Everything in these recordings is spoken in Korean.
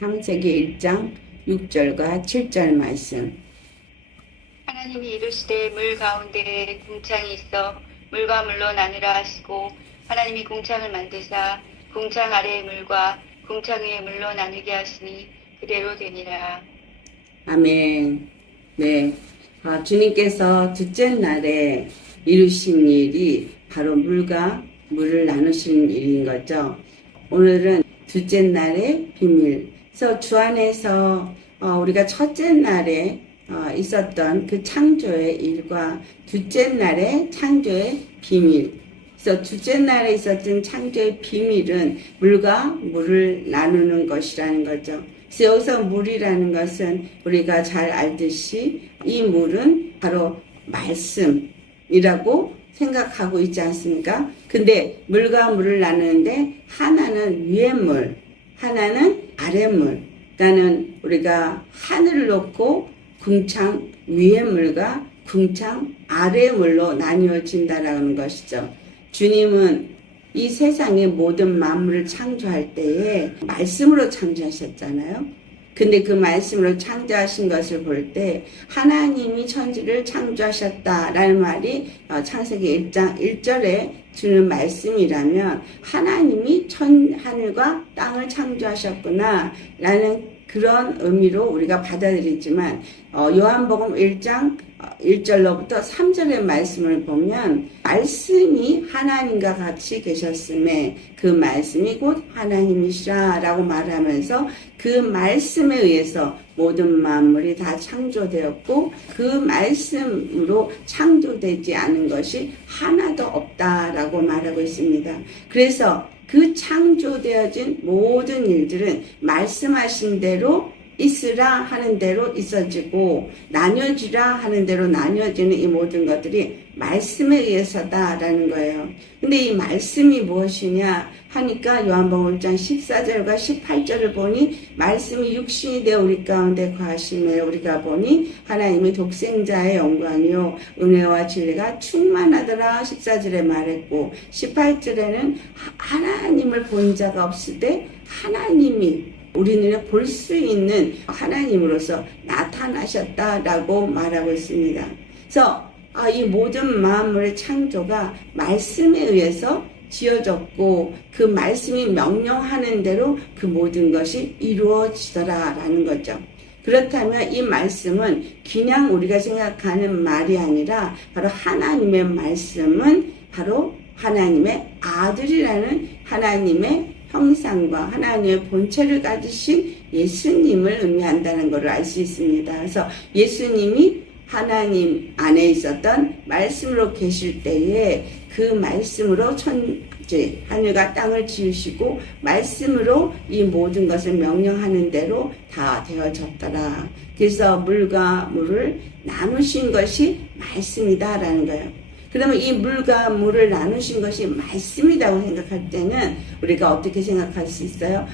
창세기 1장 6절과 7절 말씀. 하나님이 이르시되 물 가운데에 궁창이 있어 물과 물로 나누라 하시고 하나님이 궁창을 만드사 궁창 아래의 물과 궁창 위의 물로 나누게 하시니 그대로 되니라. 아멘. 네. 주님께서 둘째 날에 이루신 일이 바로 물과 물을 나누시는 일인 거죠. 오늘은 둘째 날의 비밀. 그래서 주 안에서 우리가 첫째 날에 있었던 그 창조의 일과 둘째 날의 창조의 비밀. 그래서 둘째 날에 있었던 창조의 비밀은 물과 물을 나누는 것이라는 거죠. 그래서 여기서 물이라는 것은 우리가 잘 알듯이 이 물은 바로 말씀이라고 생각하고 있지 않습니까? 근데 물과 물을 나누는데 하나는 위의 물, 하나는 아래 물. 그러니까는 우리가 하늘을 놓고 궁창 위의 물과 궁창 아래의 물로 나뉘어진다라는 것이죠. 주님은 이 세상의 모든 만물을 창조할 때에 말씀으로 창조하셨잖아요. 근데 그 말씀으로 창조하신 것을 볼 때 하나님이 천지를 창조하셨다라는 말이 창세기 1장 1절에 주는 말씀이라면 하나님이 하늘과 땅을 창조하셨구나 라는 그런 의미로 우리가 받아들이지만 요한복음 1장 1절로부터 3절의 말씀을 보면 말씀이 하나님과 같이 계셨음에 그 말씀이 곧 하나님이시라 라고 말하면서 그 말씀에 의해서 모든 만물이 다 창조되었고 그 말씀으로 창조되지 않은 것이 하나도 없다라고 말하고 있습니다. 그래서 그 창조되어진 모든 일들은 말씀하신 대로 있으라 하는 대로 있어지고 나뉘어지라 하는 대로 나뉘어지는 이 모든 것들이 말씀에 의해서다라는 거예요. 근데 이 말씀이 무엇이냐 하니까 요한복음 1장 14절과 18절을 보니 말씀이 육신이 되어 우리 가운데 거하심에 우리가 보니 하나님의 독생자의 영광이요 은혜와 진리가 충만하더라 14절에 말했고 18절에는 하나님을 본 자가 없을 때 하나님이 우리 눈에 볼 수 있는 하나님으로서 나타나셨다라고 말하고 있습니다. 그래서 이 모든 만물의 창조가 말씀에 의해서 지어졌고 그 말씀이 명령하는 대로 그 모든 것이 이루어지더라라는 거죠. 그렇다면 이 말씀은 그냥 우리가 생각하는 말이 아니라 바로 하나님의 말씀은 바로 하나님의 아들이라는 하나님의 형상과 하나님의 본체를 가지신 예수님을 의미한다는 것을 알 수 있습니다. 그래서 예수님이 하나님 안에 있었던 말씀으로 계실 때에 그 말씀으로 천지 하늘과 땅을 지으시고 말씀으로 이 모든 것을 명령하는 대로 다 되어졌더라. 그래서 물과 물을 나누신 것이 말씀이다라는 거예요. 그러면 이 물과 물을 나누신 것이 말씀이라고 생각할 때는 우리가 어떻게 생각할 수 있어요?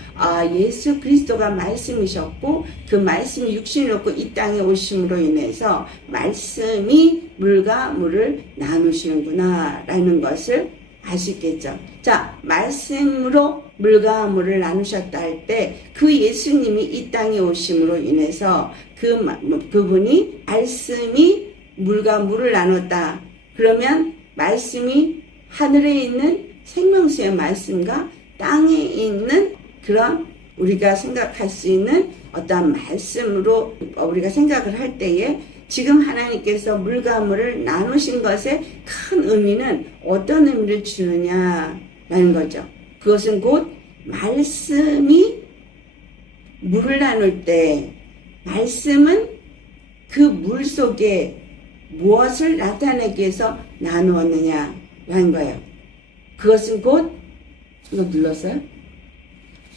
예수 그리스도가 말씀이셨고 그 말씀이 육신을 얻고 이 땅에 오심으로 인해서 말씀이 물과 물을 나누시는구나 라는 것을 알 수 있겠죠. 자, 말씀으로 물과 물을 나누셨다 할 때 그 예수님이 이 땅에 오심으로 인해서 그분이 말씀이 물과 물을 나눴다. 그러면 말씀이 하늘에 있는 생명수의 말씀과 땅에 있는 그런 우리가 생각할 수 있는 어떤 말씀으로 우리가 생각을 할 때에 지금 하나님께서 물과 물을 나누신 것의 큰 의미는 어떤 의미를 주느냐라는 거죠. 그것은 곧 말씀이 물을 나눌 때 말씀은 그 물 속에 무엇을 나타내기 위해서 나누었느냐라는 거예요. 그것은 곧 이거 눌렀어요?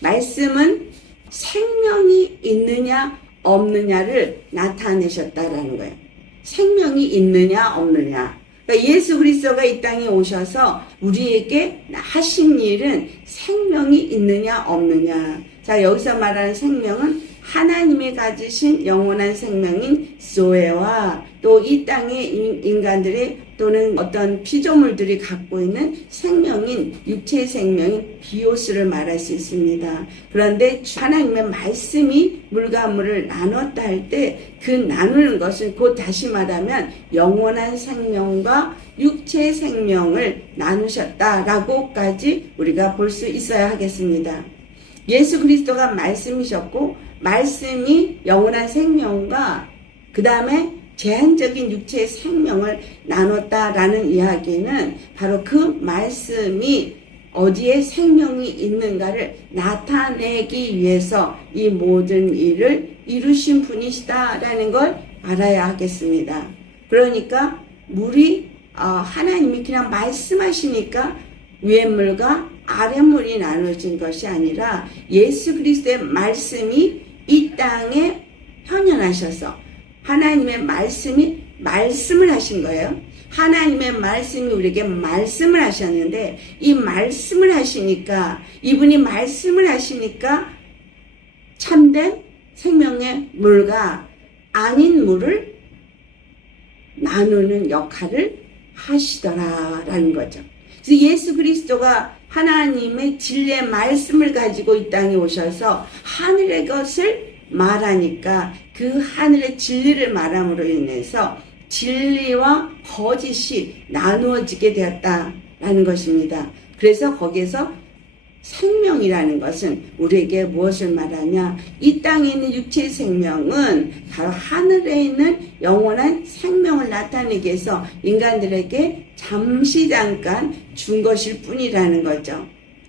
말씀은 생명이 있느냐 없느냐를 나타내셨다라는 거예요. 생명이 있느냐 없느냐. 그러니까 예수 그리스도가 이 땅에 오셔서 우리에게 하신 일은 생명이 있느냐 없느냐. 자, 여기서 말하는 생명은 하나님이 가지신 영원한 생명인 소에와 또 이 땅의 인간들의 또는 어떤 피조물들이 갖고 있는 생명인 육체의 생명인 비오스를 말할 수 있습니다. 그런데 하나님의 말씀이 물과 물을 나눴다 할 때 그 나누는 것은 곧 다시 말하면 영원한 생명과 육체의 생명을 나누셨다라고까지 우리가 볼 수 있어야 하겠습니다. 예수 그리스도가 말씀이셨고 말씀이 영원한 생명과 그 다음에 제한적인 육체의 생명을 나눴다라는 이야기는 바로 그 말씀이 어디에 생명이 있는가를 나타내기 위해서 이 모든 일을 이루신 분이시다라는 걸 알아야 하겠습니다. 그러니까 물이 하나님이 그냥 말씀하시니까 위에물과 아랫물이 나눠진 것이 아니라 예수 그리스도의 말씀이 이 땅에 현현하셔서 하나님의 말씀이 말씀을 하신 거예요. 하나님의 말씀이 우리에게 말씀을 하셨는데 이 말씀을 하시니까 이분이 말씀을 하시니까 참된 생명의 물과 아닌 물을 나누는 역할을 하시더라라는 거죠. 그래서 예수 그리스도가 하나님의 진리의 말씀을 가지고 이 땅에 오셔서 하늘의 것을 말하니까 그 하늘의 진리를 말함으로 인해서 진리와 거짓이 나누어지게 되었다라는 것입니다. 그래서 거기에서 생명이라는 것은 우리에게 무엇을 말하냐? 이 땅에 있는 육체의 생명은 바로 하늘에 있는 영원한 생명을 나타내기 위해서 인간들에게 잠깐 준 것일 뿐이라는 거죠.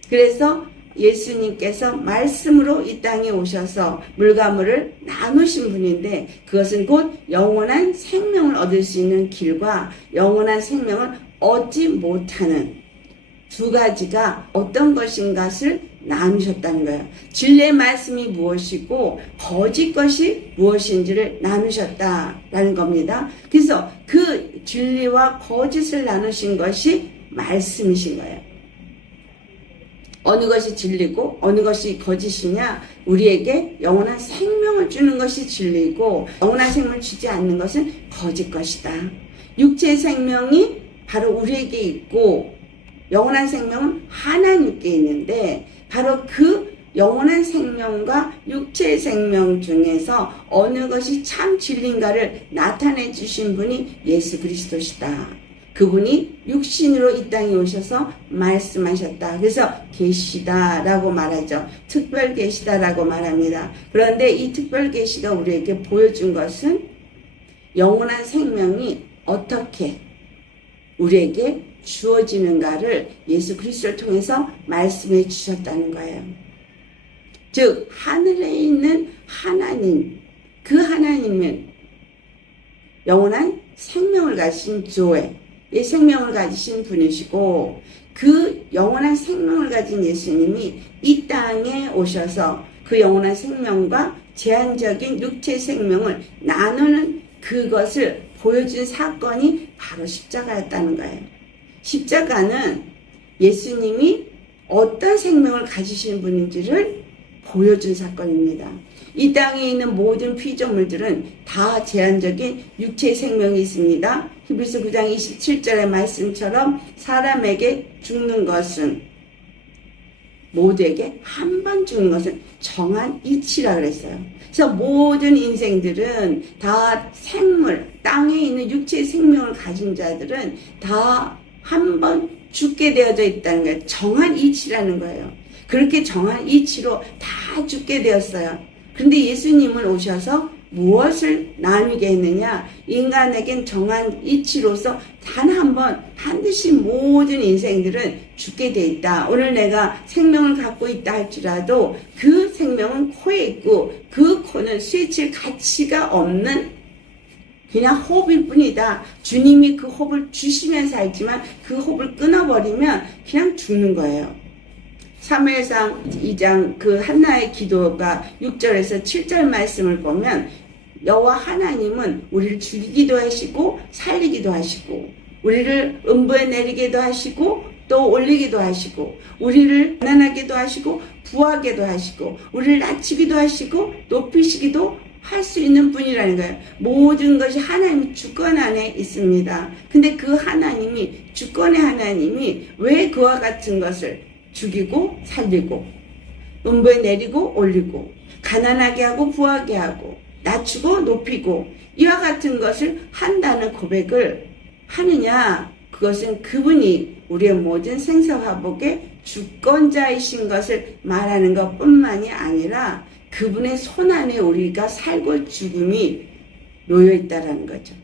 그래서 예수님께서 말씀으로 이 땅에 오셔서 물과 물을 나누신 분인데 그것은 곧 영원한 생명을 얻을 수 있는 길과 영원한 생명을 얻지 못하는 두 가지가 어떤 것인가를 나누셨다는 거예요. 진리의 말씀이 무엇이고 거짓 것이 무엇인지를 나누셨다라는 겁니다. 그래서 그 진리와 거짓을 나누신 것이 말씀이신 거예요. 어느 것이 진리고 어느 것이 거짓이냐? 우리에게 영원한 생명을 주는 것이 진리고 영원한 생명을 주지 않는 것은 거짓 것이다. 육체의 생명이 바로 우리에게 있고 영원한 생명은 하나님께 있는데 바로 그 영원한 생명과 육체의 생명 중에서 어느 것이 참 진리인가를 나타내 주신 분이 예수 그리스도시다. 그분이 육신으로 이 땅에 오셔서 말씀하셨다. 그래서 계시다라고 말하죠. 특별 계시다라고 말합니다. 그런데 이 특별 계시가 우리에게 보여준 것은 영원한 생명이 어떻게 우리에게 주어지는가를 예수 그리스도를 통해서 말씀해 주셨다는 거예요. 즉 하늘에 있는 하나님, 그 하나님은 영원한 생명을 가진 조에 이 생명을 가지신 분이시고 그 영원한 생명을 가진 예수님이 이 땅에 오셔서 그 영원한 생명과 제한적인 육체 생명을 나누는 그것을 보여준 사건이 바로 십자가였다는 거예요. 십자가는 예수님이 어떤 생명을 가지신 분인지를 보여준 사건입니다. 이 땅에 있는 모든 피조물들은 다 제한적인 육체의 생명이 있습니다. 히브리서 9장 27절의 말씀처럼 사람에게 죽는 것은 모두에게 한 번 죽는 것은 정한 이치라 그랬어요. 그래서 모든 인생들은 다 생물, 땅에 있는 육체의 생명을 가진 자들은 다 한 번 죽게 되어져 있다는 거예요. 정한 이치라는 거예요. 그렇게 정한 이치로 다 죽게 되었어요. 그런데 예수님은 오셔서 무엇을 나누게 했느냐? 인간에겐 정한 이치로서 단 한 번 반드시 모든 인생들은 죽게 돼 있다. 오늘 내가 생명을 갖고 있다 할지라도 그 생명은 코에 있고 그 코는 스위칠 가치가 없는 그냥 호흡일 뿐이다. 주님이 그 호흡을 주시면 살지만 그 호흡을 끊어버리면 그냥 죽는 거예요. 사무엘상 2장 그 한나의 기도가 6절에서 7절 말씀을 보면 여호와 하나님은 우리를 죽이기도 하시고 살리기도 하시고 우리를 음부에 내리기도 하시고 또 올리기도 하시고 우리를 가난하게도 하시고 부하게도 하시고 우리를 낮추기도 하시고 높이시기도 할 수 있는 분이라는 거예요. 모든 것이 하나님 주권 안에 있습니다. 근데 그 하나님이, 주권의 하나님이 왜 그와 같은 것을 죽이고 살리고 음부에 내리고 올리고 가난하게 하고 부하게 하고 낮추고 높이고 이와 같은 것을 한다는 고백을 하느냐? 그것은 그분이 우리의 모든 생사화복의 주권자이신 것을 말하는 것뿐만이 아니라 그분의 손 안에 우리가 살고 죽음이 놓여 있다라는 거죠.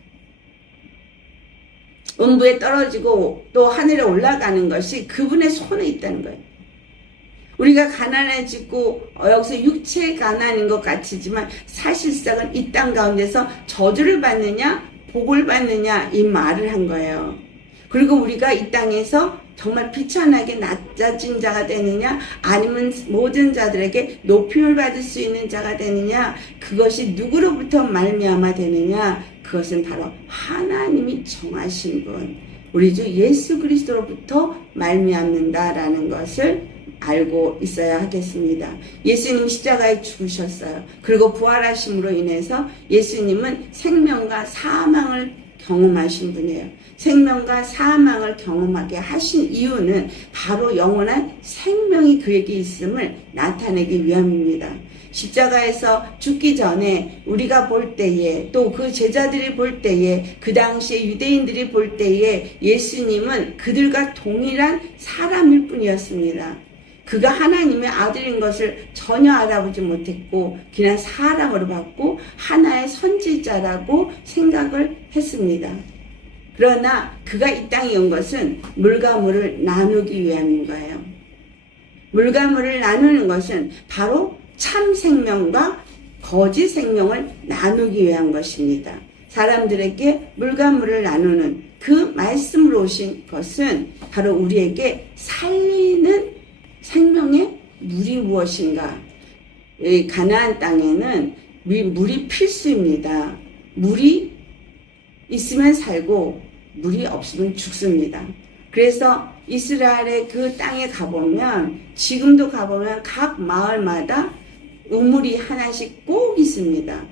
음부에 떨어지고 또 하늘에 올라가는 것이 그분의 손에 있다는 거예요. 우리가 가난해지고 여기서 육체의 가난인 것 같지만 사실상은 이 땅 가운데서 저주를 받느냐 복을 받느냐 이 말을 한 거예요. 그리고 우리가 이 땅에서 정말 비천하게 낮아진 자가 되느냐 아니면 모든 자들에게 높임을 받을 수 있는 자가 되느냐 그것이 누구로부터 말미암아 되느냐 그것은 바로 하나님이 정하신 분 우리 주 예수 그리스도로부터 말미암는다라는 것을 알고 있어야 하겠습니다. 예수님 십자가에 죽으셨어요. 그리고 부활하심으로 인해서 예수님은 생명과 사망을 경험하신 분이에요. 생명과 사망을 경험하게 하신 이유는 바로 영원한 생명이 그에게 있음을 나타내기 위함입니다. 십자가에서 죽기 전에 우리가 볼 때에 또 그 제자들이 볼 때에 그 당시에 유대인들이 볼 때에 예수님은 그들과 동일한 사람일 뿐이었습니다. 그가 하나님의 아들인 것을 전혀 알아보지 못했고 그냥 사람으로 봤고 하나의 선지자라고 생각을 했습니다. 그러나 그가 이 땅에 온 것은 물과 물을 나누기 위함인 거예요. 물과 물을 나누는 것은 바로 참 생명과 거짓 생명을 나누기 위한 것입니다. 사람들에게 물과 물을 나누는 그 말씀으로 오신 것은 바로 우리에게 살리는 생명의 물이 무엇인가? 이 가나안 땅에는 물이 필수입니다. 물이 있으면 살고 물이 없으면 죽습니다. 그래서 이스라엘의 그 땅에 가보면 지금도 가보면 각 마을마다 우물이 하나씩 꼭 있습니다.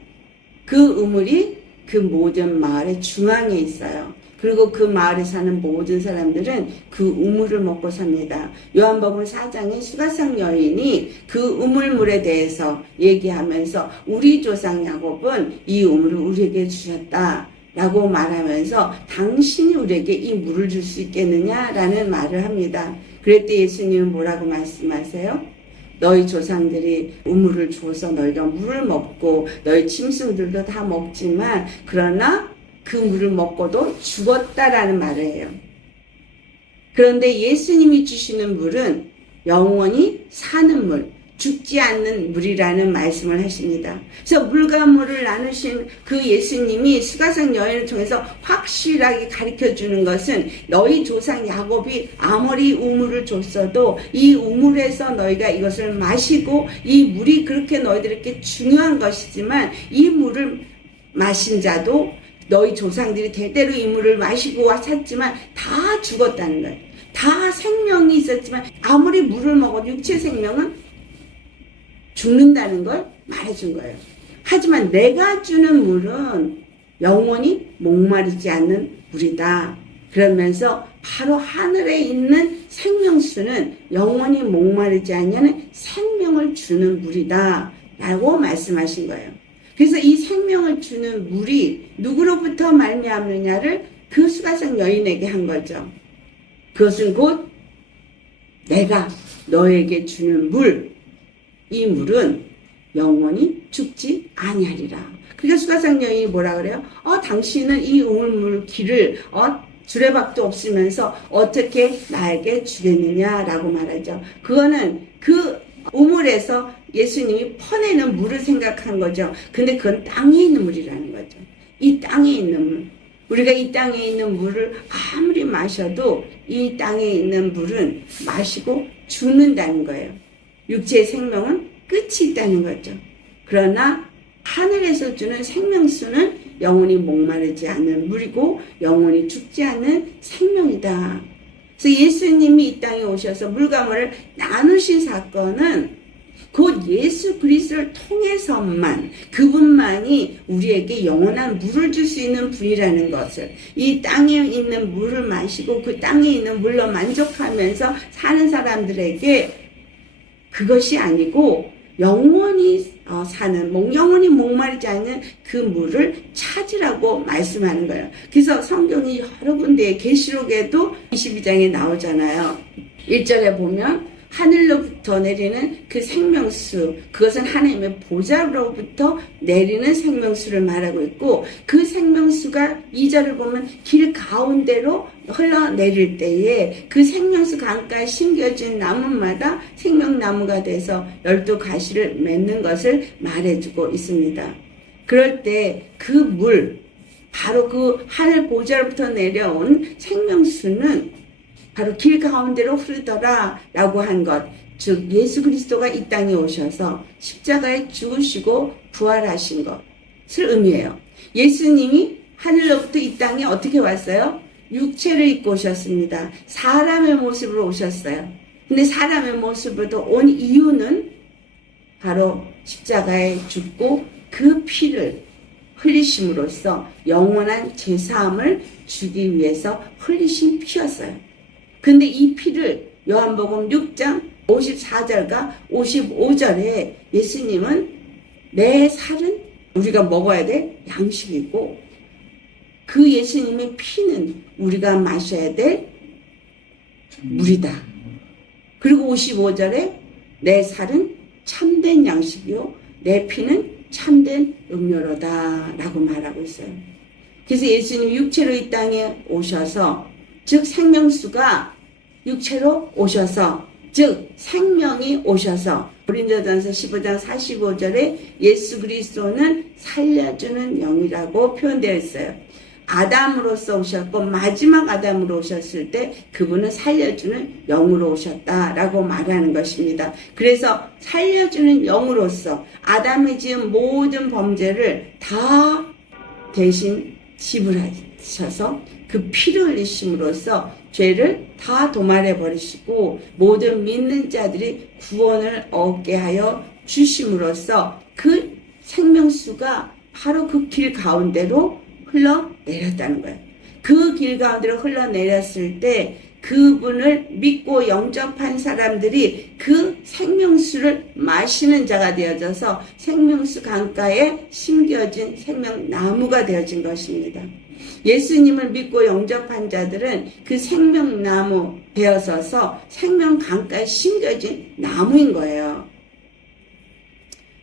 그 우물이 그 모든 마을의 중앙에 있어요. 그리고 그 마을에 사는 모든 사람들은 그 우물을 먹고 삽니다. 요한복음 4장에 수가성 여인이 그 우물물에 대해서 얘기하면서 우리 조상 야곱은 이 우물을 우리에게 주셨다 라고 말하면서 당신이 우리에게 이 물을 줄 수 있겠느냐라는 말을 합니다. 그랬더니 예수님은 뭐라고 말씀하세요? 너희 조상들이 우물을 줘서 너희가 물을 먹고 너희 짐승들도 다 먹지만 그러나 그 물을 먹고도 죽었다라는 말을 해요. 그런데 예수님이 주시는 물은 영원히 사는 물, 죽지 않는 물이라는 말씀을 하십니다. 그래서 물과 물을 나누신 그 예수님이 수가성 여인을 통해서 확실하게 가르쳐 주는 것은 너희 조상 야곱이 아무리 우물을 줬어도 이 우물에서 너희가 이것을 마시고 이 물이 그렇게 너희들에게 중요한 것이지만 이 물을 마신 자도 너희 조상들이 대대로 이 물을 마시고 샀지만 다 죽었다는 거예요. 다 생명이 있었지만 아무리 물을 먹어도 육체 생명은 죽는다는 걸 말해준 거예요. 하지만 내가 주는 물은 영원히 목마르지 않는 물이다. 그러면서 바로 하늘에 있는 생명수는 영원히 목마르지 않는 생명을 주는 물이다. 라고 말씀하신 거예요. 그래서 이 생명을 주는 물이 누구로부터 말미암느냐를 그 수가성 여인에게 한 거죠. 그것은 곧 내가 너에게 주는 물, 이 물은 영원히 죽지 아니하리라. 그러니까 수가성 여인이 뭐라 그래요? 당신은 이 우물물 길을 주례박도 없으면서 어떻게 나에게 주겠느냐라고 말하죠. 그거는 그 우물에서 예수님이 퍼내는 물을 생각한 거죠. 근데 그건 땅에 있는 물이라는 거죠. 이 땅에 있는 물. 우리가 이 땅에 있는 물을 아무리 마셔도 이 땅에 있는 물은 마시고 죽는다는 거예요. 육체의 생명은 끝이 있다는 거죠. 그러나 하늘에서 주는 생명수는 영원히 목마르지 않는 물이고 영원히 죽지 않는 생명이다. 그래서 예수님이 이 땅에 오셔서 물과 물을 나누신 사건은 곧 예수 그리스도를 통해서만 그분만이 우리에게 영원한 물을 줄 수 있는 분이라는 것을, 이 땅에 있는 물을 마시고 그 땅에 있는 물로 만족하면서 사는 사람들에게 그것이 아니고 영원히 사는, 영원히 목마르지 않는 그 물을 찾으라고 말씀하는 거예요. 그래서 성경이 여러 군데 계시록에도 22장에 나오잖아요. 1절에 보면 하늘로부터 내리는 그 생명수, 그것은 하나님의 보좌로부터 내리는 생명수를 말하고 있고, 그 생명수가 2절을 보면 길 가운데로 흘러내릴 때에 그 생명수 강가에 심겨진 나무마다 생명나무가 돼서 12가시를 맺는 것을 말해주고 있습니다. 그럴 때 그 물, 바로 그 하늘 보좌로부터 내려온 생명수는 바로 길 가운데로 흐르더라 라고 한 것, 즉 예수 그리스도가 이 땅에 오셔서 십자가에 죽으시고 부활하신 것을 의미해요. 예수님이 하늘로부터 이 땅에 어떻게 왔어요? 육체를 입고 오셨습니다. 사람의 모습으로 오셨어요. 근데 사람의 모습으로 온 이유는 바로 십자가에 죽고 그 피를 흘리심으로써 영원한 제사함을 주기 위해서 흘리신 피였어요. 근데 이 피를 요한복음 6장 54절과 55절에 예수님은 내 살은 우리가 먹어야 될 양식이고, 그 예수님의 피는 우리가 마셔야 될 물이다. 그리고 55절에 내 살은 참된 양식이요 내 피는 참된 음료로다 라고 말하고 있어요. 그래서 예수님이 육체로 이 땅에 오셔서, 즉 생명수가 육체로 오셔서, 즉 생명이 오셔서, 고린도전서 15장 45절에 예수 그리스도는 살려주는 영이라고 표현되어 있어요. 아담으로서 오셨고 마지막 아담으로 오셨을 때 그분은 살려주는 영으로 오셨다라고 말하는 것입니다. 그래서 살려주는 영으로서 아담이 지은 모든 범죄를 다 대신 지불하셔서 그 피를 흘리심으로써 죄를 다 도말해 버리시고 모든 믿는 자들이 구원을 얻게 하여 주심으로써 그 생명수가 바로 그 길 가운데로 흘러내렸다는 거예요. 그 길 가운데로 흘러내렸을 때 그분을 믿고 영접한 사람들이 그 생명수를 마시는 자가 되어져서 생명수 강가에 심겨진 생명나무가 되어진 것입니다. 예수님을 믿고 영접한 자들은 그 생명나무 되어서서 생명 강가에 심겨진 나무인 거예요.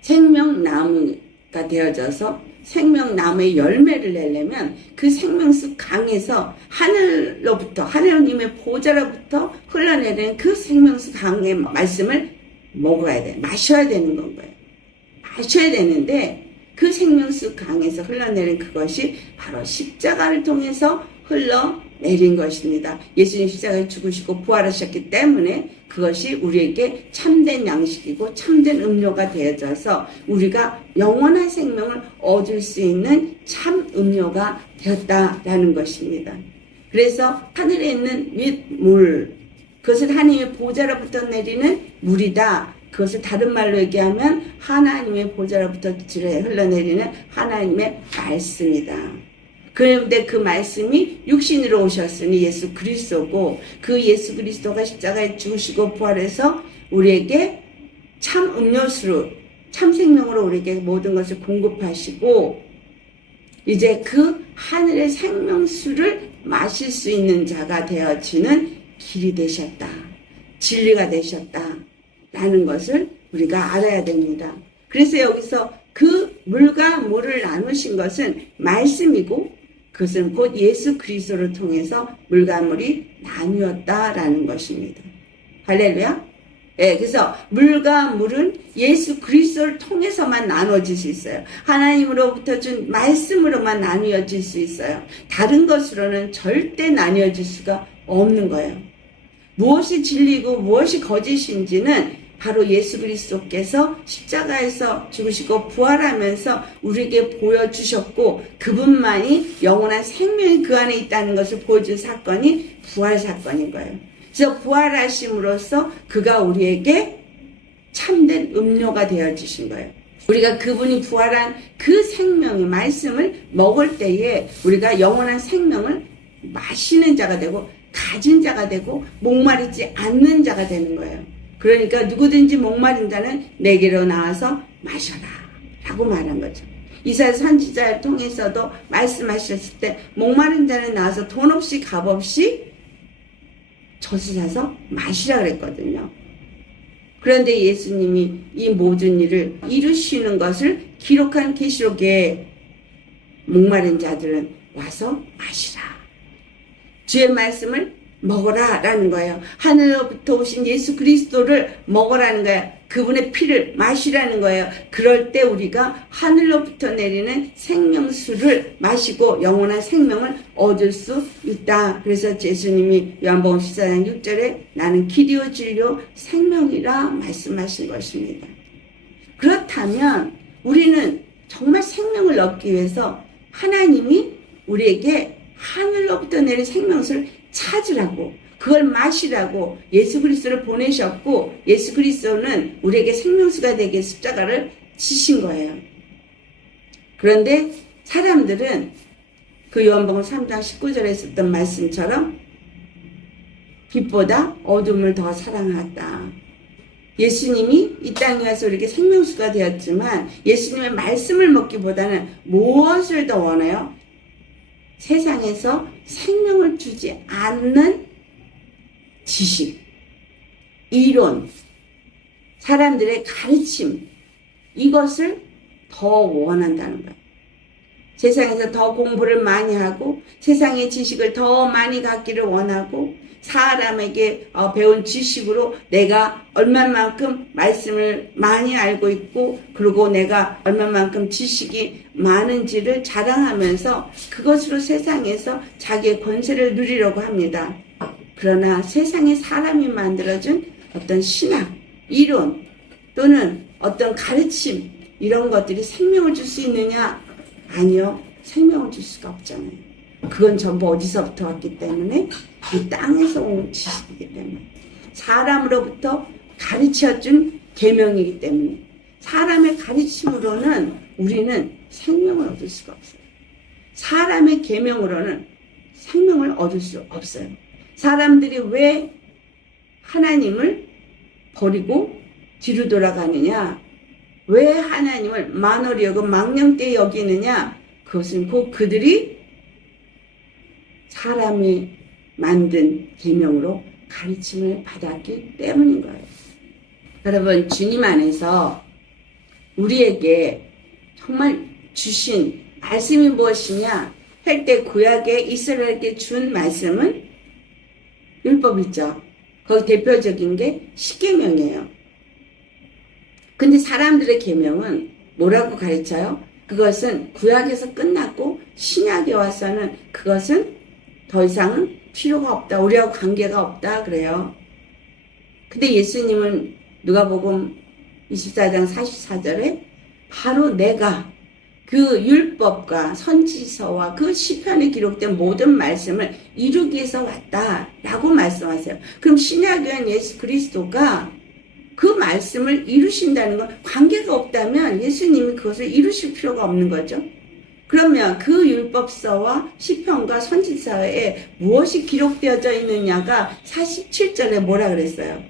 생명나무가 되어져서 생명나무의 열매를 내려면 그 생명수 강에서 하늘로부터, 하나님의 보좌로부터 흘러내리는 그 생명수 강의 말씀을 먹어야 돼. 마셔야 되는 건 거예요. 마셔야 되는데 그 생명수 강에서 흘러내린 그것이 바로 십자가를 통해서 흘러내린 것입니다. 예수님 십자가에 죽으시고 부활하셨기 때문에 그것이 우리에게 참된 양식이고 참된 음료가 되어져서 우리가 영원한 생명을 얻을 수 있는 참 음료가 되었다라는 것입니다. 그래서 하늘에 있는 윗물, 그것은 하나님의 보좌로부터 내리는 물이다. 그것을 다른 말로 얘기하면 하나님의 보좌로부터 흘러내리는 하나님의 말씀이다. 그런데 그 말씀이 육신으로 오셨으니 예수 그리스도고, 그 예수 그리스도가 십자가에 죽으시고 부활해서 우리에게 참 음료수로, 참 생명으로 우리에게 모든 것을 공급하시고, 이제 그 하늘의 생명수를 마실 수 있는 자가 되어지는 길이 되셨다. 진리가 되셨다. 라는 것을 우리가 알아야 됩니다. 그래서 여기서 그 물과 물을 나누신 것은 말씀이고, 그것은 곧 예수 그리스도를 통해서 물과 물이 나누었다라는 것입니다. 할렐루야. 예, 그래서 물과 물은 예수 그리스도를 통해서만 나눠질 수 있어요. 하나님으로부터 준 말씀으로만 나누어질 수 있어요. 다른 것으로는 절대 나뉘어질 수가 없는 거예요. 무엇이 진리고 무엇이 거짓인지는 바로 예수 그리스도께서 십자가에서 죽으시고 부활하면서 우리에게 보여주셨고, 그분만이 영원한 생명이 그 안에 있다는 것을 보여준 사건이 부활 사건인 거예요. 그래서 부활하심으로써 그가 우리에게 참된 음료가 되어주신 거예요. 우리가 그분이 부활한 그 생명의 말씀을 먹을 때에 우리가 영원한 생명을 마시는 자가 되고 가진 자가 되고 목마르지 않는 자가 되는 거예요. 그러니까 누구든지 목마른 자는 내게로 나와서 마셔라 라고 말한 거죠. 이사야 선지자를 통해서도 말씀하셨을 때 목마른 자는 나와서 돈 없이 값 없이 젖을 사서 마시라 그랬거든요. 그런데 예수님이 이 모든 일을 이루시는 것을 기록한 계시록에 목마른 자들은 와서 마시라. 주의 말씀을 먹어라 라는 거예요. 하늘로부터 오신 예수 그리스도를 먹으라는 거예요. 그분의 피를 마시라는 거예요. 그럴 때 우리가 하늘로부터 내리는 생명수를 마시고 영원한 생명을 얻을 수 있다. 그래서 예수님이 요한복음 14장 6절에 나는 길이요 진리요 생명이라 말씀하신 것입니다. 그렇다면 우리는 정말 생명을 얻기 위해서 하나님이 우리에게 하늘로부터 내린 생명수를 찾으라고 그걸 마시라고 예수 그리스도를 보내셨고 예수 그리스도는 우리에게 생명수가 되게 십자가를 지신 거예요. 그런데 사람들은 그 요한복음 3장 19절에 있었던 말씀처럼 빛보다 어둠을 더 사랑하다. 예수님이 이 땅에 와서 우리에게 생명수가 되었지만 예수님의 말씀을 먹기보다는 무엇을 더 원해요? 세상에서 생명을 주지 않는 지식, 이론, 사람들의 가르침 이것을 더 원한다는 거예요. 세상에서 더 공부를 많이 하고 세상의 지식을 더 많이 갖기를 원하고 사람에게 배운 지식으로 내가 얼마만큼 말씀을 많이 알고 있고 그리고 내가 얼마만큼 지식이 많은지를 자랑하면서 그것으로 세상에서 자기의 권세를 누리려고 합니다. 그러나 세상에 사람이 만들어준 어떤 신학, 이론 또는 어떤 가르침 이런 것들이 생명을 줄 수 있느냐? 아니요. 생명을 줄 수가 없잖아요. 그건 전부 어디서부터 왔기 때문에 이 땅에서 온 지식이기 때문에 사람으로부터 가르쳐준 계명이기 때문에 사람의 가르침으로는 우리는 생명을 얻을 수가 없어요. 사람의 계명으로는 생명을 얻을 수 없어요. 사람들이 왜 하나님을 버리고 뒤로 돌아가느냐? 왜 하나님을 만월히 여고 망령되이 여기느냐? 그것은 곧 그들이 사람이 만든 계명으로 가르침을 받았기 때문인 거예요. 여러분, 주님 안에서 우리에게 정말 주신 말씀이 무엇이냐 할 때 구약에 이스라엘에게 준 말씀은 율법이죠. 거기 대표적인 게 십계명이에요. 근데 사람들의 계명은 뭐라고 가르쳐요? 그것은 구약에서 끝났고 신약에 와서는 그것은 더 이상은 필요가 없다. 우리하고 관계가 없다. 그래요. 근데 예수님은 누가복음 24장 44절에 바로 내가 그 율법과 선지서와 그 시편에 기록된 모든 말씀을 이루기 위해서 왔다라고 말씀하세요. 그럼 신약에 온 예수 그리스도가 그 말씀을 이루신다는 건 관계가 없다면 예수님이 그것을 이루실 필요가 없는 거죠. 그러면 그 율법서와 시편과 선지서에 무엇이 기록되어져 있느냐가 47절에 뭐라 그랬어요?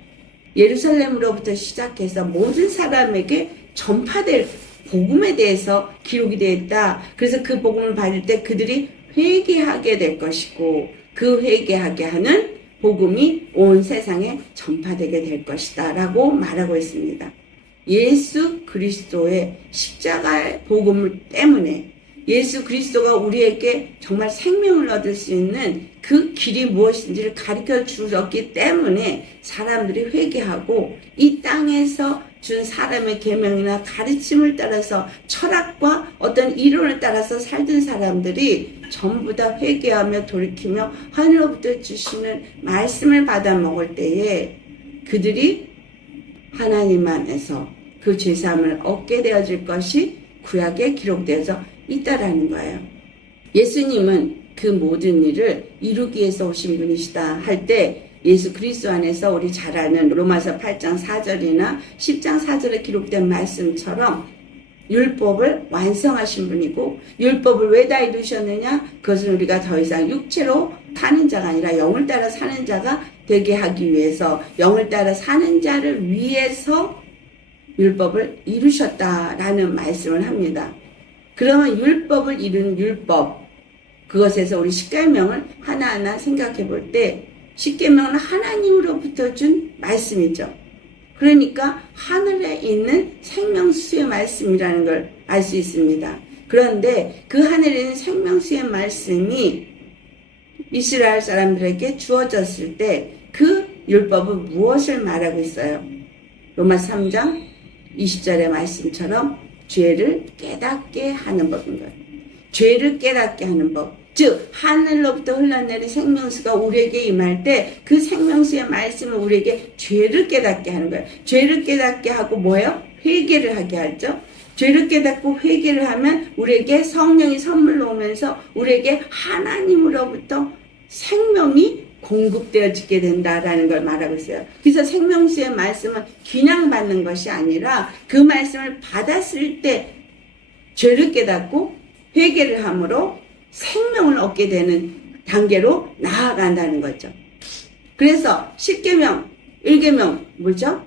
예루살렘으로부터 시작해서 모든 사람에게 전파될 복음에 대해서 기록이 되어 있다. 그래서 그 복음을 받을 때 그들이 회개하게 될 것이고 그 회개하게 하는 복음이 온 세상에 전파되게 될 것이다 라고 말하고 있습니다. 예수 그리스도의 십자가의 복음 때문에 예수 그리스도가 우리에게 정말 생명을 얻을 수 있는 그 길이 무엇인지를 가르쳐 주었기 때문에 사람들이 회개하고 이 땅에서 준 사람의 계명이나 가르침을 따라서 철학과 어떤 이론을 따라서 살던 사람들이 전부 다 회개하며 돌이키며 하늘로부터 주시는 말씀을 받아 먹을 때에 그들이 하나님 안에서 그 죄사함을 얻게 되어질 것이 구약에 기록되어져 있다라는 거예요. 예수님은 그 모든 일을 이루기 위해서 오신 분이시다 할 때 예수 그리스도 안에서 우리 잘 아는 로마서 8장 4절이나 10장 4절에 기록된 말씀처럼 율법을 완성하신 분이고, 율법을 왜 다 이루셨느냐? 그것은 우리가 더 이상 육체로 사는 자가 아니라 영을 따라 사는 자가 되게 하기 위해서, 영을 따라 사는 자를 위해서 율법을 이루셨다라는 말씀을 합니다. 그러면 율법을 이룬 율법, 그것에서 우리 십계명을 하나하나 생각해 볼 때, 십계명은 하나님으로부터 준 말씀이죠. 그러니까 하늘에 있는 생명수의 말씀이라는 걸 알 수 있습니다. 그런데 그 하늘에 있는 생명수의 말씀이 이스라엘 사람들에게 주어졌을 때 그 율법은 무엇을 말하고 있어요? 로마 3장 20절의 말씀처럼 죄를 깨닫게 하는 법인 거예요. 죄를 깨닫게 하는 법. 즉 하늘로부터 흘러내린 생명수가 우리에게 임할 때 그 생명수의 말씀은 우리에게 죄를 깨닫게 하는 거예요. 죄를 깨닫게 하고 뭐예요? 회개를 하게 하죠. 죄를 깨닫고 회개를 하면 우리에게 성령이 선물로 오면서 우리에게 하나님으로부터 생명이 공급되어지게 된다라는 걸 말하고 있어요. 그래서 생명수의 말씀은 그냥 받는 것이 아니라 그 말씀을 받았을 때 죄를 깨닫고 회개를 함으로 생명을 얻게 되는 단계로 나아간다는 거죠. 그래서 10계명, 1계명 뭐죠?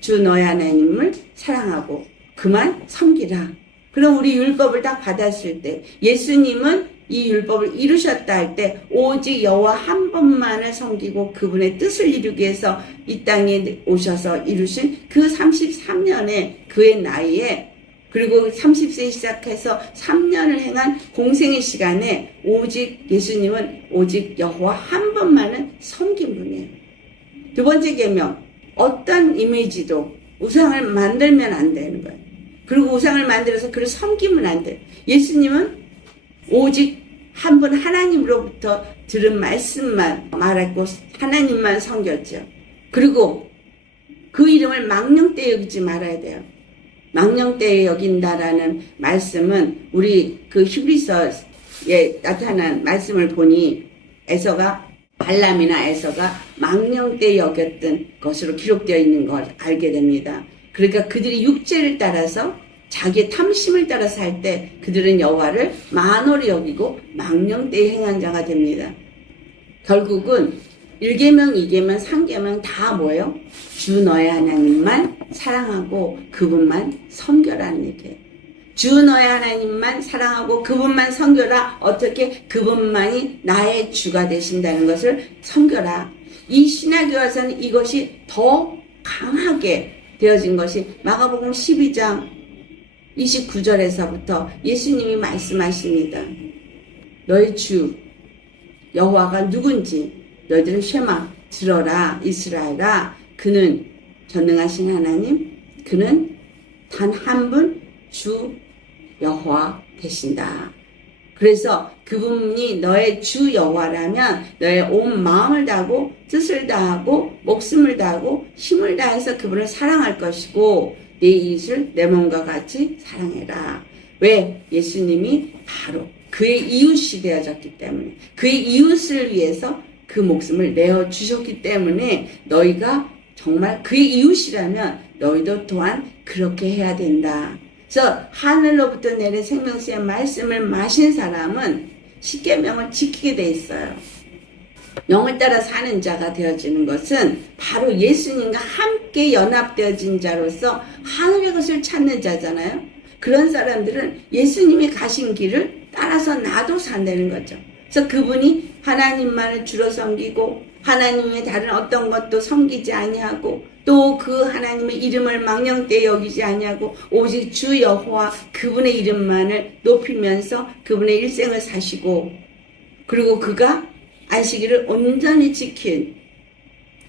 주 너의 하나님을 사랑하고 그만 섬기라. 그럼 우리 율법을 딱 받았을 때 예수님은 이 율법을 이루셨다 할 때 오직 여호와 한 분만을 섬기고 그분의 뜻을 이루기 위해서 이 땅에 오셔서 이루신 그 33년의 그의 나이에, 그리고 30세 시작해서 3년을 행한 공생의 시간에 오직 예수님은 오직 여호와 한 분만을 섬긴 분이에요. 두 번째 계명, 어떤 이미지도 우상을 만들면 안 되는 거예요. 그리고 우상을 만들어서 그를 섬기면 안 돼요. 예수님은 오직 한 분 하나님으로부터 들은 말씀만 말했고 하나님만 섬겼죠. 그리고 그 이름을 망령되이 여기지 말아야 돼요. 망령되이 여긴다라는 말씀은 우리 그 히브리서에 나타난 말씀을 보니 에서가 발람이나 에서가 망령되이 여겼던 것으로 기록되어 있는 걸 알게 됩니다. 그러니까 그들이 육체를 따라서 자기의 탐심을 따라서 할 때 그들은 여호와를 만홀히 여기고 망령되이 행한 자가 됩니다. 결국은 1계명, 2계명, 3계명 다 뭐예요? 주 너의 하나님만 사랑하고 그분만 섬겨라는 얘기예요. 주 너의 하나님만 사랑하고 그분만 섬겨라. 어떻게? 그분만이 나의 주가 되신다는 것을 섬겨라. 이 신학에 와서는 이것이 더 강하게 되어진 것이 마가복음 12장 29절에서부터 예수님이 말씀하십니다. 너희 주 여호와가 누군지 너희들은 쉐마 들어라 이스라엘아, 그는 전능하신 하나님, 그는 단 한 분 주 여호와 되신다. 그래서 그분이 너의 주 여호와라면 너의 온 마음을 다하고 뜻을 다하고 목숨을 다하고 힘을 다해서 그분을 사랑할 것이고 내 이웃을 내 몸과 같이 사랑해라. 왜? 예수님이 바로 그의 이웃이 되어졌기 때문에, 그의 이웃을 위해서 그 목숨을 내어주셨기 때문에 너희가 정말 그의 이웃이라면 너희도 또한 그렇게 해야 된다. 그래서 하늘로부터 내린 생명수의 말씀을 마신 사람은 십계명을 지키게 돼 있어요. 영을 따라 사는 자가 되어지는 것은 바로 예수님과 함께 연합되어진 자로서 하늘의 것을 찾는 자잖아요. 그런 사람들은 예수님이 가신 길을 따라서 나도 산다는 거죠. 그래서 그분이 하나님만을 주로 섬기고 하나님의 다른 어떤 것도 섬기지 아니하고 또 그 하나님의 이름을 망령되이 여기지 아니하고 오직 주 여호와 그분의 이름만을 높이면서 그분의 일생을 사시고, 그리고 그가 안식일을 온전히 지킨,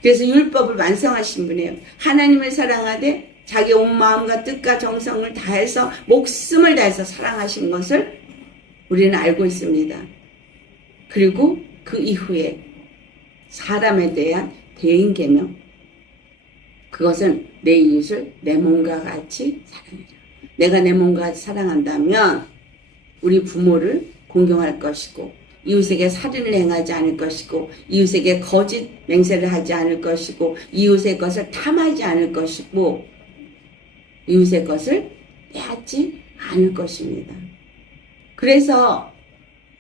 그래서 율법을 완성하신 분이에요. 하나님을 사랑하되 자기 온 마음과 뜻과 정성을 다해서 목숨을 다해서 사랑하신 것을 우리는 알고 있습니다. 그리고 그 이후에 사람에 대한 대인 계명, 그것은 내 이웃을 내 몸과 같이 사랑해라. 내가 내 몸과 같이 사랑한다면 우리 부모를 공경할 것이고 이웃에게 살인을 행하지 않을 것이고 이웃에게 거짓 맹세를 하지 않을 것이고 이웃의 것을 탐하지 않을 것이고 이웃의 것을 빼앗지 않을 것입니다. 그래서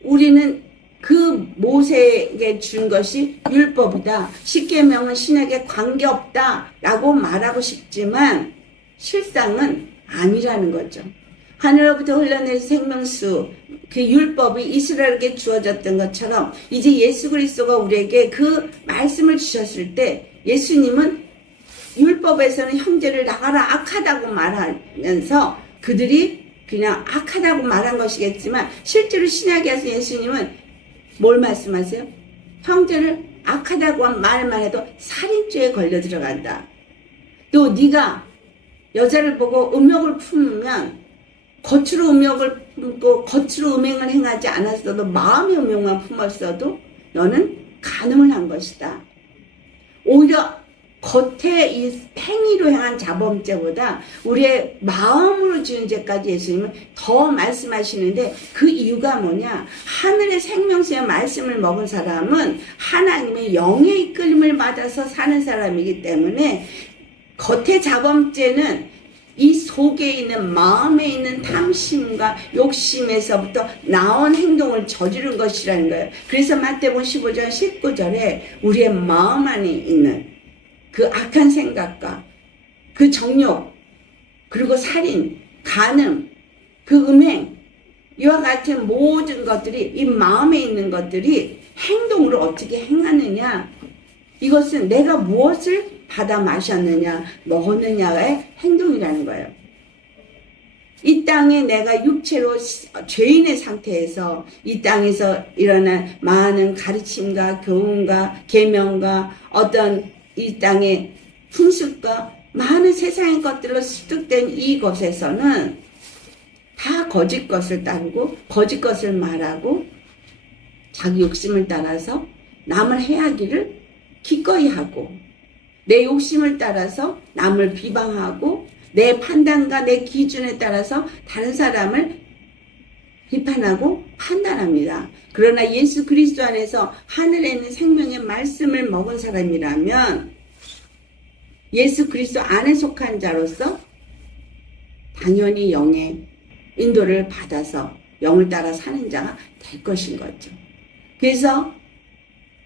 우리는 그 모세에게 준 것이 율법이다. 십계명은 신에게 관계없다 라고 말하고 싶지만 실상은 아니라는 거죠. 하늘로부터 흘러내린 생명수, 그 율법이 이스라엘에게 주어졌던 것처럼 이제 예수 그리스도가 우리에게 그 말씀을 주셨을 때 예수님은 율법에서는 형제를 나가라 악하다고 말하면서 그들이 그냥 악하다고 말한 것이겠지만 실제로 신약에서 예수님은 뭘 말씀하세요? 형제를 악하다고 말만 해도 살인죄에 걸려 들어간다. 또 네가 여자를 보고 음욕을 품으면 겉으로 음욕을 품고 겉으로 음행을 행하지 않았어도 마음의 음욕만 품었어도 너는 간음을 한 것이다. 오히려 겉에 이 행위로 행한 자범죄보다 우리의 마음으로 지은 죄까지 예수님은 더 말씀하시는데 그 이유가 뭐냐? 하늘의 생명수의 말씀을 먹은 사람은 하나님의 영의 이끌림을 받아서 사는 사람이기 때문에 겉의 자범죄는 이 속에 있는 마음에 있는 탐심과 욕심에서부터 나온 행동을 저지른 것이라는 거예요. 그래서 마태복음 15장 19절에 우리의 마음 안에 있는 그 악한 생각과 그 정욕 그리고 살인, 간음, 그 음행 이와 같은 모든 것들이 이 마음에 있는 것들이 행동으로 어떻게 행하느냐 이것은 내가 무엇을 받아 마셨느냐 먹었느냐의 행동이라는 거예요. 이 땅에 내가 육체로 죄인의 상태에서 이 땅에서 일어난 많은 가르침과 교훈과 계명과 어떤 이 땅의 풍습과 많은 세상의 것들로 습득된 이것에서는 다 거짓 것을 따르고 거짓 것을 말하고 자기 욕심을 따라서 남을 해하기를 기꺼이 하고 내 욕심을 따라서 남을 비방하고 내 판단과 내 기준에 따라서 다른 사람을 비판하고 판단합니다. 그러나 예수 그리스도 안에서 하늘에 있는 생명의 말씀을 먹은 사람이라면 예수 그리스도 안에 속한 자로서 당연히 영의 인도를 받아서 영을 따라 사는 자가 될 것인 거죠. 그래서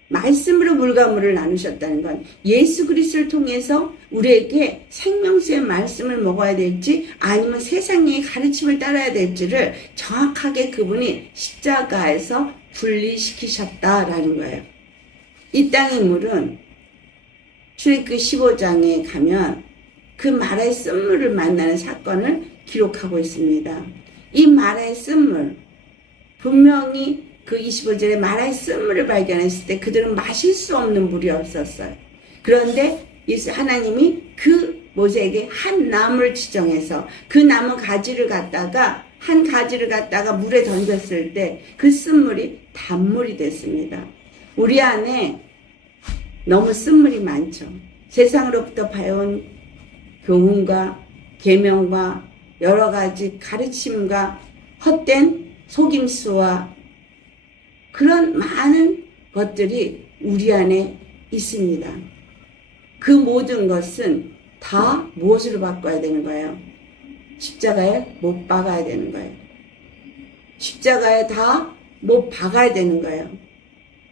말씀으로 물과 물을 나누셨다는 건 예수 그리스도를 통해서 우리에게 생명수의 말씀을 먹어야 될지 아니면 세상의 가르침을 따라야 될지를 정확하게 그분이 십자가에서 분리시키셨다라는 거예요. 이 땅의 물은 출애굽기 15장에 가면 그 마라의 쓴물을 만나는 사건을 기록하고 있습니다. 이 마라의 쓴물 분명히 그 25절에 마라의 쓴물을 발견했을 때 그들은 마실 수 없는 물이었었어요. 그런데 하나님이 그 모세에게 한 나무를 지정해서 그 나무 가지를 갖다가 물에 던졌을 때 그 쓴물이 단물이 됐습니다. 우리 안에 너무 쓴물이 많죠. 세상으로부터 배운 교훈과 계명과 여러 가지 가르침과 헛된 속임수와 그런 많은 것들이 우리 안에 있습니다. 그 모든 것은 다 무엇으로 바꿔야 되는 거예요? 십자가에 못 박아야 되는 거예요. 십자가에 다 못 박아야 되는 거예요.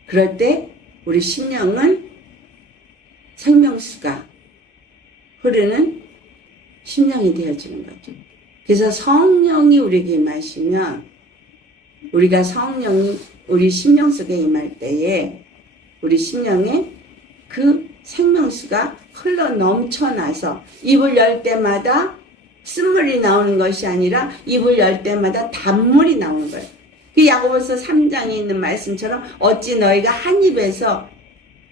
그럴 때 우리 심령은 생명수가 흐르는 심령이 되어지는 거죠. 그래서 성령이 우리에게 임하시면 우리가 성령이 우리 심령 속에 임할 때에 우리 심령에 그 생명수가 흘러 넘쳐나서 입을 열 때마다 쓴물이 나오는 것이 아니라 입을 열 때마다 단물이 나오는 거예요. 그 야고보서 3장에 있는 말씀처럼 어찌 너희가 한 입에서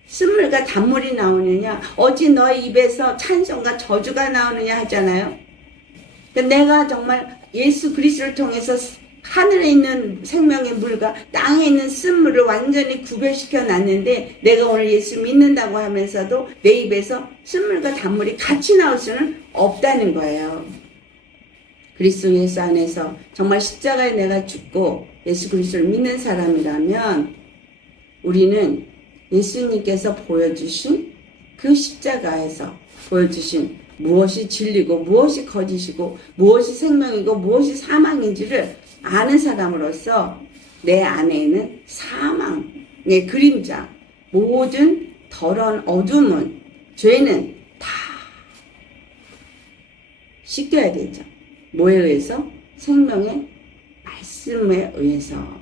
쓴물과 단물이 나오느냐 어찌 너희 입에서 찬송과 저주가 나오느냐 하잖아요. 내가 정말 예수 그리스도를 통해서 하늘에 있는 생명의 물과 땅에 있는 쓴물을 완전히 구별시켜 놨는데 내가 오늘 예수 믿는다고 하면서도 내 입에서 쓴물과 단물이 같이 나올 수는 없다는 거예요. 그리스도 예수 안에서 정말 십자가에 내가 죽고 예수 그리스도를 믿는 사람이라면 우리는 예수님께서 보여주신 그 십자가에서 보여주신 무엇이 진리고 무엇이 거짓이고 무엇이 생명이고 무엇이 사망인지를 아는 사람으로서 내 안에 있는 사망의 그림자, 모든 더러운 어둠은, 죄는 다 씻겨야 되죠. 뭐에 의해서? 생명의 말씀에 의해서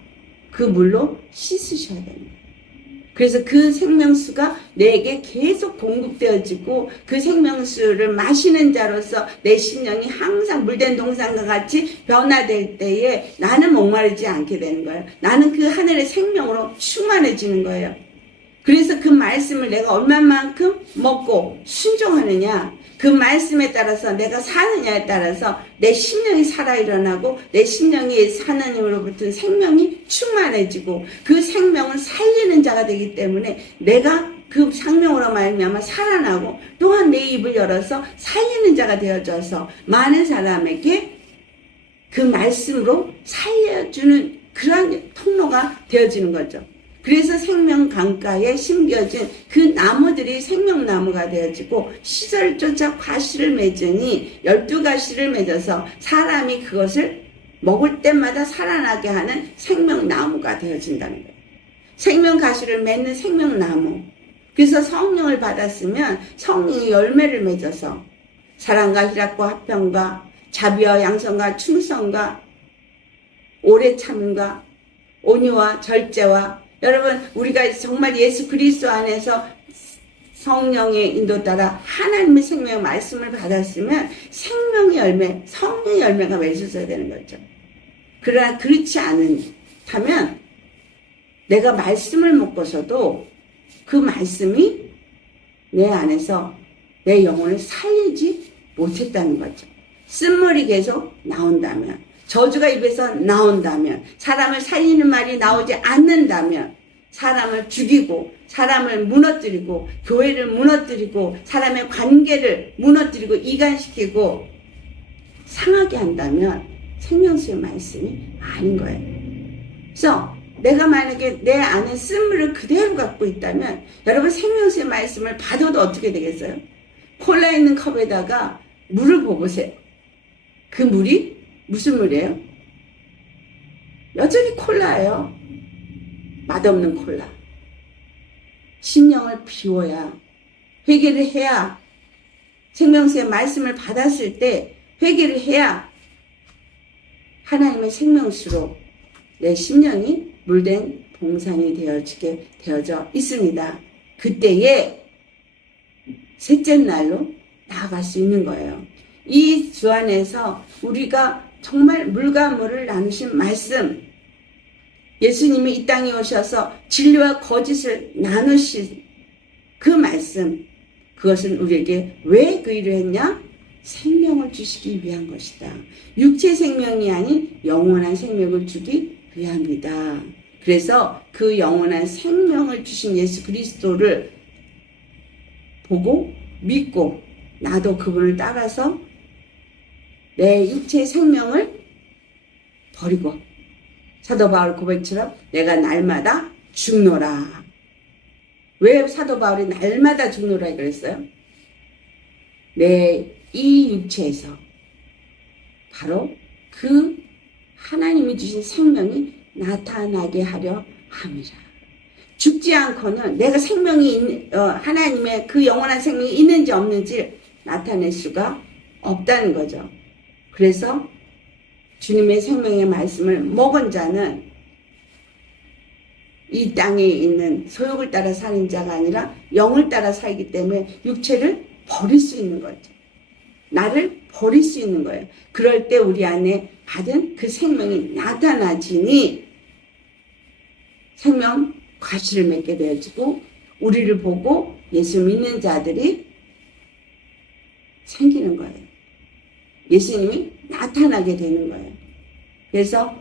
그 물로 씻으셔야 됩니다. 그래서 그 생명수가 내게 계속 공급되어지고 그 생명수를 마시는 자로서 내 심령이 항상 물된 동산과 같이 변화될 때에 나는 목마르지 않게 되는 거예요. 나는 그 하늘의 생명으로 충만해지는 거예요. 그래서 그 말씀을 내가 얼마만큼 먹고 순종하느냐, 그 말씀에 따라서 내가 사느냐에 따라서 내 심령이 살아 일어나고 내 심령이 하나님으로부터 생명이 충만해지고 그 생명을 살리는 자가 되기 때문에 내가 그 생명으로 말미암아 살아나고 또한 내 입을 열어서 살리는 자가 되어져서 많은 사람에게 그 말씀으로 살려주는 그러한 통로가 되어지는 거죠. 그래서 생명 강가에 심겨진 그 나무들이 생명나무가 되어지고 시절을 쫓아 과실을 맺으니 12가시를 맺어서 사람이 그것을 먹을 때마다 살아나게 하는 생명나무가 되어진다는 거예요. 생명가시를 맺는 생명나무. 그래서 성령을 받았으면 성령이 열매를 맺어서 사랑과 희락과 화평과 자비와 양선과 충성과 오래 참음과 온유와 절제와, 여러분 우리가 정말 예수 그리스도 안에서 성령의 인도 따라 하나님의 생명의 말씀을 받았으면 생명의 열매, 성령의 열매가 맺어져야 되는 거죠. 그러나 그렇지 않다면 내가 말씀을 먹고서도 그 말씀이 내 안에서 내 영혼을 살리지 못했다는 거죠. 쓴물이 계속 나온다면, 저주가 입에서 나온다면, 사람을 살리는 말이 나오지 않는다면, 사람을 죽이고 사람을 무너뜨리고 교회를 무너뜨리고 사람의 관계를 무너뜨리고 이간시키고 상하게 한다면 생명수의 말씀이 아닌 거예요. 그래서 내가 만약에 내 안에 쓴물을 그대로 갖고 있다면 여러분 생명수의 말씀을 받아도 어떻게 되겠어요? 콜라 있는 컵에다가 물을 부으세요. 그 물이 무슨 물이에요? 여전히 콜라예요. 맛없는 콜라. 심령을 비워야, 회개를 해야, 생명수의 말씀을 받았을 때 회개를 해야 하나님의 생명수로 내 심령이 물된 동산이 되어져 있습니다. 그때에 셋째 날로 나아갈 수 있는 거예요. 이 주 안에서 우리가 정말 물과 물을 나누신 말씀, 예수님이 이 땅에 오셔서 진리와 거짓을 나누신 그 말씀, 그것은 우리에게 왜 그 일을 했냐? 생명을 주시기 위한 것이다. 육체 생명이 아닌 영원한 생명을 주기 위함이다. 그래서 그 영원한 생명을 주신 예수 그리스도를 보고 믿고 나도 그분을 따라서 내 육체의 생명을 버리고 사도 바울 고백처럼 내가 날마다 죽노라. 왜 사도 바울이 날마다 죽노라 그랬어요? 내 이 육체에서 바로 그 하나님이 주신 생명이 나타나게 하려 함이라. 죽지 않고는 내가 생명이 하나님의 그 영원한 생명이 있는지 없는지 나타낼 수가 없다는 거죠. 그래서 주님의 생명의 말씀을 먹은 자는 이 땅에 있는 소욕을 따라 사는 자가 아니라 영을 따라 살기 때문에 육체를 버릴 수 있는 거죠. 나를 버릴 수 있는 거예요. 그럴 때 우리 안에 받은 그 생명이 나타나지니 생명 과실을 맺게 되어지고 우리를 보고 예수 믿는 자들이 생기는 거예요. 예수님이 나타나게 되는 거예요. 그래서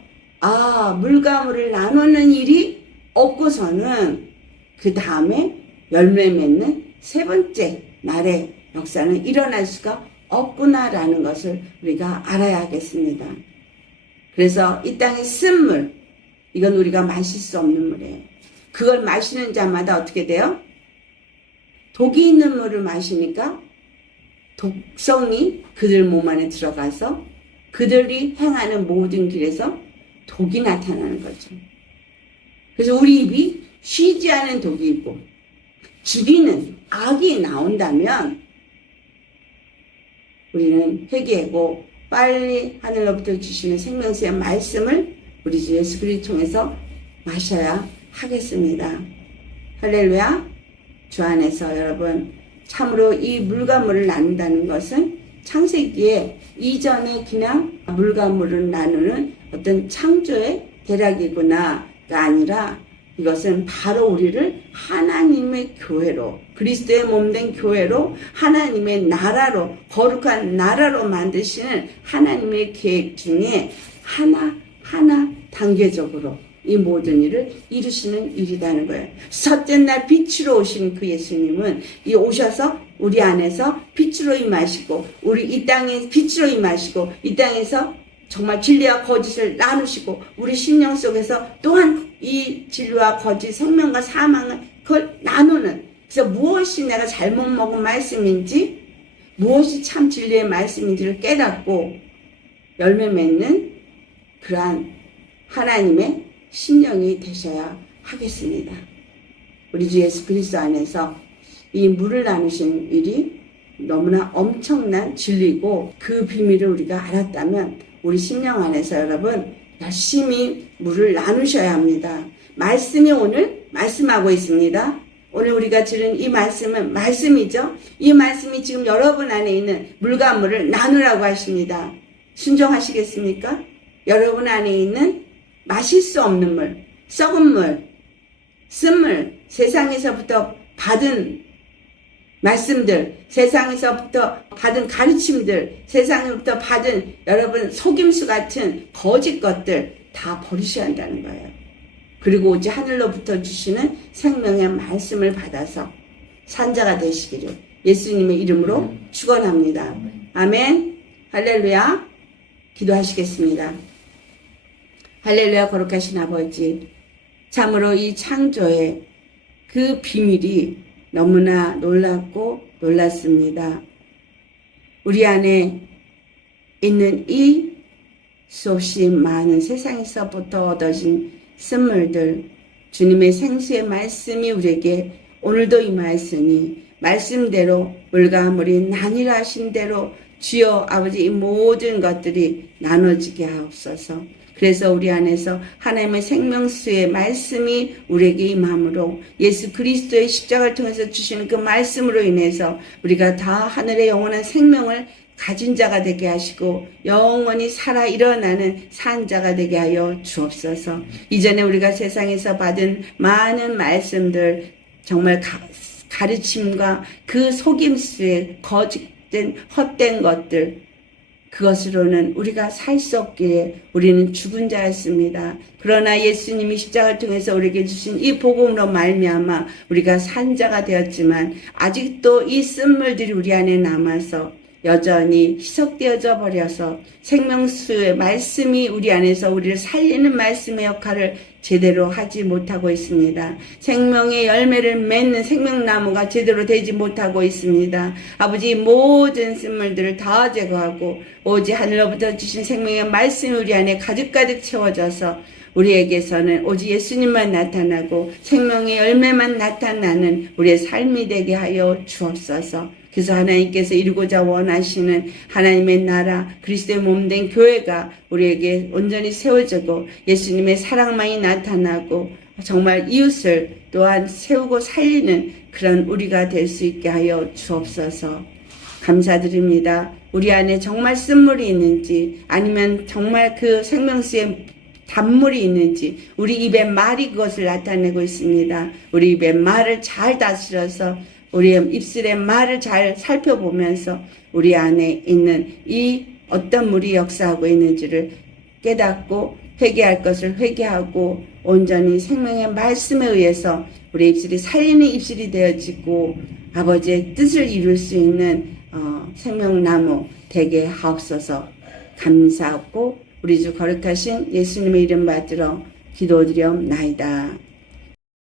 물과 물을 나누는 일이 없고서는 그 다음에 열매 맺는 세 번째 날의 역사는 일어날 수가 없구나라는 것을 우리가 알아야 하겠습니다. 그래서 이 땅에 쓴 물, 이건 우리가 마실 수 없는 물이에요. 그걸 마시는 자마다 어떻게 돼요? 독이 있는 물을 마시니까 독성이 그들 몸 안에 들어가서 그들이 행하는 모든 길에서 독이 나타나는 거죠. 그래서 우리 입이 쉬지 않은 독이 있고 죽이는 악이 나온다면 우리는 회개하고 빨리 하늘로부터 주시는 생명수의 말씀을 우리 주 예수 그리스도 통해서 마셔야 하겠습니다. 할렐루야. 주 안에서 여러분 참으로 이 물과 물을 나눈다는 것은 창세기에 이전에 그냥 물과 물을 나누는 어떤 창조의 대략이구나가 아니라 이것은 바로 우리를 하나님의 교회로, 그리스도의 몸된 교회로, 하나님의 나라로, 거룩한 나라로 만드시는 하나님의 계획 중에 하나 단계적으로 이 모든 일을 이루시는 일이라는 거예요. 첫째 날 빛으로 오신 그 예수님은 이 오셔서 우리 안에서 빛으로 임하시고 우리 이 땅에 빛으로 임하시고 이 땅에서 정말 진리와 거짓을 나누시고 우리 심령 속에서 또한 이 진리와 거짓, 생명과 사망을 그걸 나누는, 그래서 무엇이 내가 잘못 먹은 말씀인지 무엇이 참 진리의 말씀인지를 깨닫고 열매 맺는 그러한 하나님의 심령이 되셔야 하겠습니다. 우리 주 예수 그리스도 안에서 이 물을 나누신 일이 너무나 엄청난 진리고 그 비밀을 우리가 알았다면 우리 심령 안에서 여러분 열심히 물을 나누셔야 합니다. 말씀이 오늘 말씀하고 있습니다. 오늘 우리가 들은 이 말씀은 말씀이죠. 이 말씀이 지금 여러분 안에 있는 물과 물을 나누라고 하십니다. 순종하시겠습니까? 여러분 안에 있는 마실 수 없는 물, 썩은 물, 쓴 물, 세상에서부터 받은 말씀들, 세상에서부터 받은 가르침들, 세상에서부터 받은 여러분 속임수 같은 거짓 것들 다 버리셔야 한다는 거예요. 그리고 오직 하늘로부터 주시는 생명의 말씀을 받아서 산자가 되시기를 예수님의 이름으로 축원합니다. 아멘. 할렐루야. 기도하시겠습니다. 할렐루야. 거룩하신 아버지, 참으로 이 창조의 그 비밀이 너무나 놀랍고 놀랐습니다. 우리 안에 있는 이 수없이 많은 세상에서부터 얻어진 선물들, 주님의 생수의 말씀이 우리에게 오늘도 임하였으니 말씀대로 물과 물이 나뉘라 하신 대로 주여 아버지 이 모든 것들이 나눠지게 하옵소서. 그래서 우리 안에서 하나님의 생명수의 말씀이 우리에게 임함으로 예수 그리스도의 십자가를 통해서 주시는 그 말씀으로 인해서 우리가 다 하늘의 영원한 생명을 가진 자가 되게 하시고 영원히 살아 일어나는 산 자가 되게 하여 주옵소서. 이전에 우리가 세상에서 받은 많은 말씀들, 정말 가르침과 그 속임수의 거짓된 헛된 것들, 그것으로는 우리가 살 수 없기에 우리는 죽은 자였습니다. 그러나 예수님이 십자가를 통해서 우리에게 주신 이 복음으로 말미암아 우리가 산 자가 되었지만 아직도 이 쓴물들이 우리 안에 남아서 여전히 희석되어져 버려서 생명수의 말씀이 우리 안에서 우리를 살리는 말씀의 역할을 제대로 하지 못하고 있습니다. 생명의 열매를 맺는 생명나무가 제대로 되지 못하고 있습니다. 아버지 모든 쓴물들을 다 제거하고 오직 하늘로부터 주신 생명의 말씀이 우리 안에 가득가득 채워져서 우리에게서는 오직 예수님만 나타나고 생명의 열매만 나타나는 우리의 삶이 되게 하여 주옵소서. 그래서 하나님께서 이루고자 원하시는 하나님의 나라 그리스도의 몸된 교회가 우리에게 온전히 세워지고 예수님의 사랑만이 나타나고 정말 이웃을 또한 세우고 살리는 그런 우리가 될 수 있게 하여 주옵소서. 감사드립니다. 우리 안에 정말 쓴물이 있는지 아니면 정말 그 생명수의 단물이 있는지 우리 입의 말이 그것을 나타내고 있습니다. 우리 입의 말을 잘 다스려서 우리의 입술의 말을 잘 살펴보면서 우리 안에 있는 이 어떤 물이 역사하고 있는지를 깨닫고 회개할 것을 회개하고 온전히 생명의 말씀에 의해서 우리 입술이 살리는 입술이 되어지고 아버지의 뜻을 이룰 수 있는 생명나무 되게 하옵소서. 감사하고 우리 주 거룩하신 예수님의 이름 받들어 기도드리옵나이다.